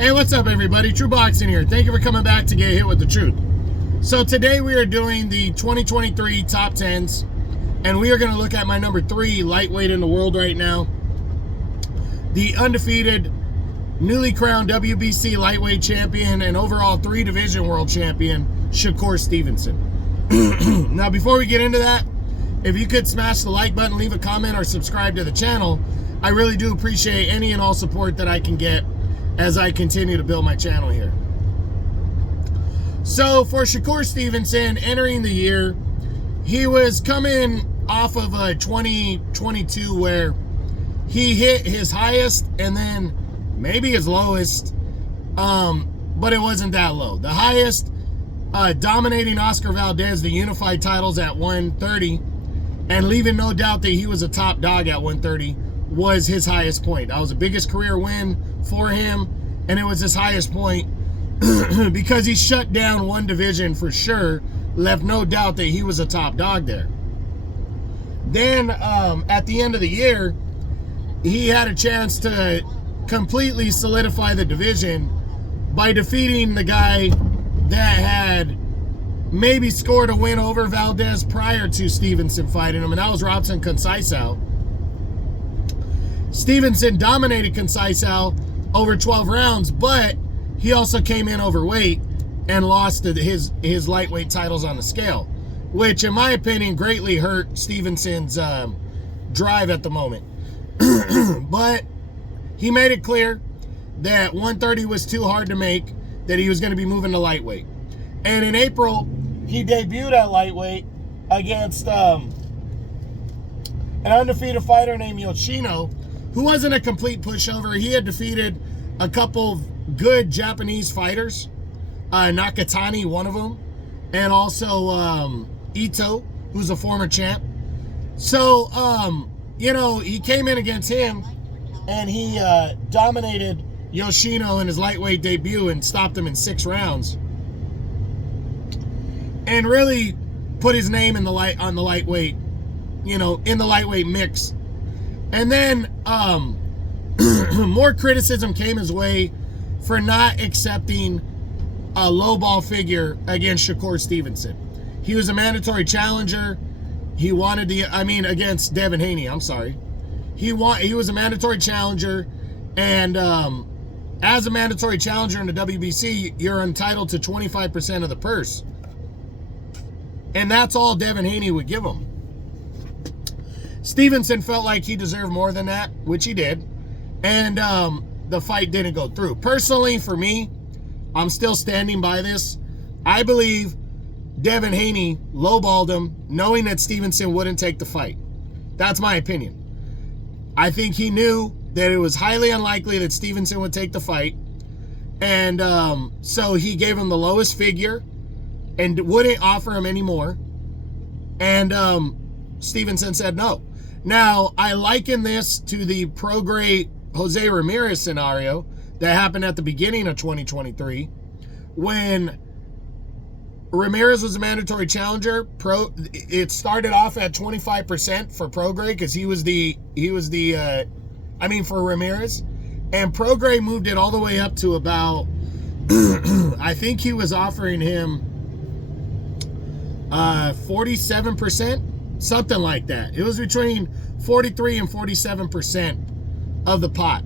Hey, what's up, everybody? True Boxing here. Thank you for coming back to get hit with the truth. So today we are doing the 2023 top 10s, and we are going to look at my number 3 lightweight in the world right now, the undefeated, newly crowned WBC lightweight champion and overall 3-division world champion, Shakur Stevenson. Now, before we get into that, if you could smash the like button, leave a comment, or subscribe to the channel, I really do appreciate any and all support that I can get as I continue to build my channel here. So for Shakur Stevenson, entering the year, he was coming off of a 2022 where he hit his highest and then maybe his lowest, but it wasn't that low. The highest, dominating Oscar Valdez, the unified titles at 130, and leaving no doubt that he was a top dog at 130, was his highest point. That was the biggest career win for him, and it was his highest point because he shut down one division for sure, left no doubt that he was a top dog there. Then at the end of the year, he had a chance to completely solidify the division by defeating the guy that had maybe scored a win over Valdez prior to Stevenson fighting him, and that was Robson Conceição. Stevenson dominated Conceição over 12 rounds, but he also came in overweight and lost his lightweight titles on the scale, which in my opinion greatly hurt Stevenson's drive at the moment. But he made it clear that 130 was too hard to make, that he was going to be moving to lightweight. And in April, he debuted at lightweight against an undefeated fighter named Yoshino, who wasn't a complete pushover. He had defeated a couple of good Japanese fighters, Nakatani, one of them, and also Ito, who's a former champ. So, he came in against him, and he dominated Yoshino in his lightweight debut and stopped him in 6 rounds, and really put his name in the lightweight, in the lightweight mix. And then more criticism came his way for not accepting a lowball figure against Shakur Stevenson. He was a mandatory challenger. He wanted against Devin Haney, I'm sorry. He was a mandatory challenger, and as a mandatory challenger in the WBC, you're entitled to 25% of the purse. And that's all Devin Haney would give him. Stevenson felt like he deserved more than that, which he did, and the fight didn't go through. Personally, for me, I'm still standing by this. I believe Devin Haney lowballed him, knowing that Stevenson wouldn't take the fight. That's my opinion. I think he knew that it was highly unlikely that Stevenson would take the fight, and so he gave him the lowest figure and wouldn't offer him any more, and Stevenson said no. Now, I liken this to the pro-grade Jose Ramirez scenario that happened at the beginning of 2023 when Ramirez was a mandatory challenger. It started off at 25% for pro-grade because for Ramirez, and pro-grade moved it all the way up to about I think he was offering him 47%. Something like that. It was between 43 and 47% of the pot,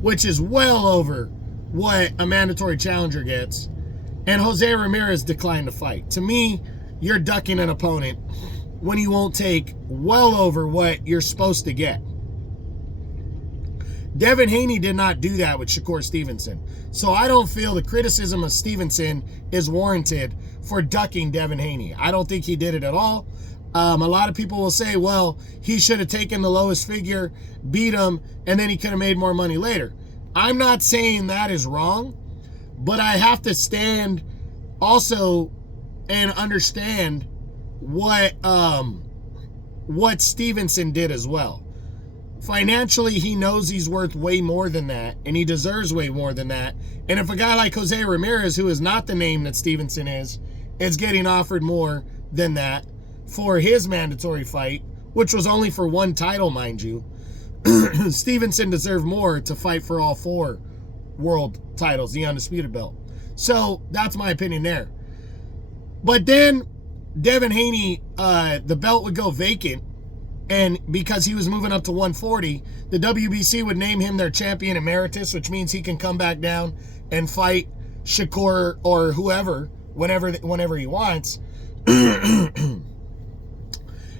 which is well over what a mandatory challenger gets. And Jose Ramirez declined to fight. To me, you're ducking an opponent when you won't take well over what you're supposed to get. Devin Haney did not do that with Shakur Stevenson. So I don't feel the criticism of Stevenson is warranted for ducking Devin Haney. I don't think he did it at all. A lot of people will say, well, he should have taken the lowest figure, beat him, and then he could have made more money later. I'm not saying that is wrong, but I have to stand also and understand what Stevenson did as well. Financially, he knows he's worth way more than that, and he deserves way more than that. And if a guy like Jose Ramirez, who is not the name that Stevenson is getting offered more than that for his mandatory fight, which was only for one title, mind you, Stevenson deserved more to fight for all 4 world titles, the Undisputed belt. So that's my opinion there. But then Devin Haney, the belt would go vacant, and because he was moving up to 140, the WBC would name him their champion emeritus, which means he can come back down and fight Shakur or whoever whenever he wants.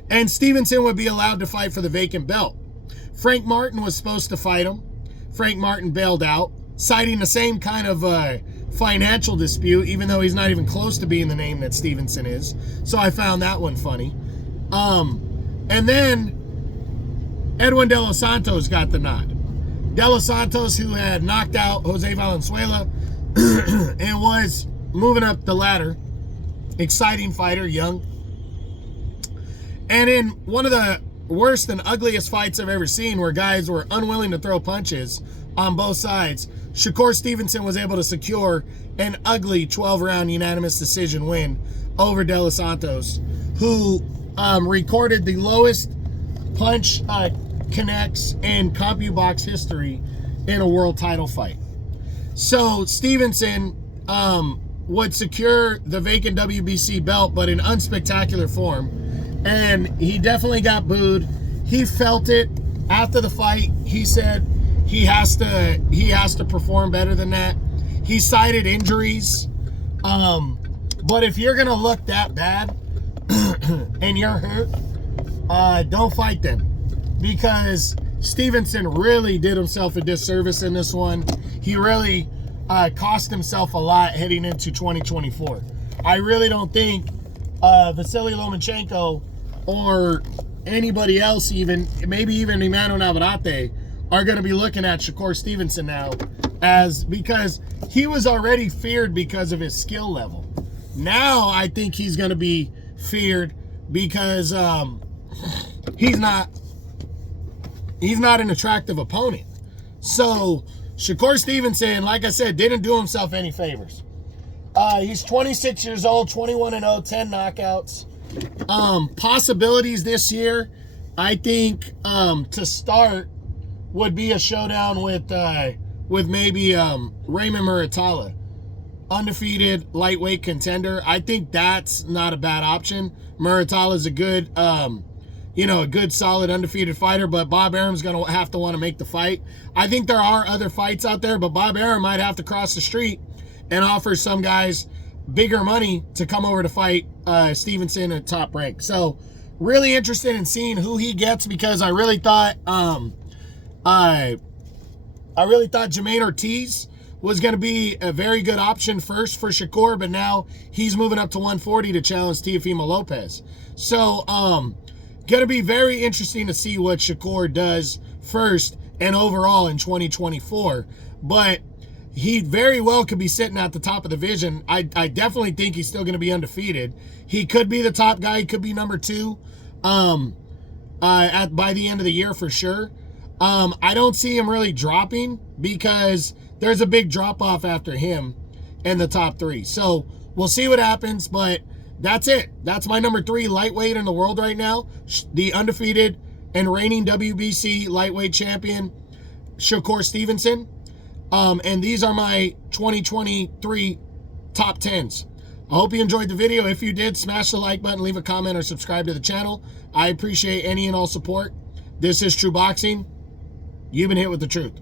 And Stevenson would be allowed to fight for the vacant belt. Frank Martin was supposed to fight him. Frank Martin bailed out, citing the same kind of financial dispute, even though he's not even close to being the name that Stevenson is. So I found that one funny. And then Edwin De Los Santos got the nod. De Los Santos, who had knocked out Jose Valenzuela and was moving up the ladder. Exciting fighter, young. And in one of the worst and ugliest fights I've ever seen, where guys were unwilling to throw punches on both sides, Shakur Stevenson was able to secure an ugly 12-round unanimous decision win over De Los Santos, who recorded the lowest punch connects in CompuBox history in a world title fight. So Stevenson would secure the vacant WBC belt, but in unspectacular form. And he definitely got booed. He felt it after the fight. He said he has to perform better than that. He cited injuries. But if you're gonna look that bad and you're hurt, don't fight then, because Stevenson really did himself a disservice in this one. He really cost himself a lot heading into 2024. I really don't think Vasily Lomachenko or anybody else, even maybe even Emmanuel Navarrete, are going to be looking at Shakur Stevenson now, because he was already feared because of his skill level. Now I think he's going to be feared because he's not an attractive opponent. So Shakur Stevenson, like I said, didn't do himself any favors. He's 26 years old, 21-0, 10 knockouts. Possibilities this year, I think, to start, would be a showdown with maybe Raymond Muratalla, undefeated lightweight contender. I think that's not a bad option. Muratalla is a good, a good solid undefeated fighter, but Bob Arum's going to have to want to make the fight. I think there are other fights out there, but Bob Arum might have to cross the street and offer some guys bigger money to come over to fight Stevenson at top rank. So really interested in seeing who he gets, because I really thought Jermaine Ortiz was going to be a very good option first for Shakur, but now he's moving up to 140 to challenge Teofimo Lopez. So going to be very interesting to see what Shakur does first and overall in 2024. But he very well could be sitting at the top of the division. I definitely think he's still going to be undefeated. He could be the top guy. He could be number 2 by the end of the year for sure. I don't see him really dropping, because there's a big drop-off after him in the top 3. So we'll see what happens, but that's it. That's my number 3 lightweight in the world right now. The undefeated and reigning WBC lightweight champion, Shakur Stevenson. And these are my 2023 top 10s. I hope you enjoyed the video. If you did, smash the like button, leave a comment, or subscribe to the channel. I appreciate any and all support. This is True Boxing. You've been hit with the truth.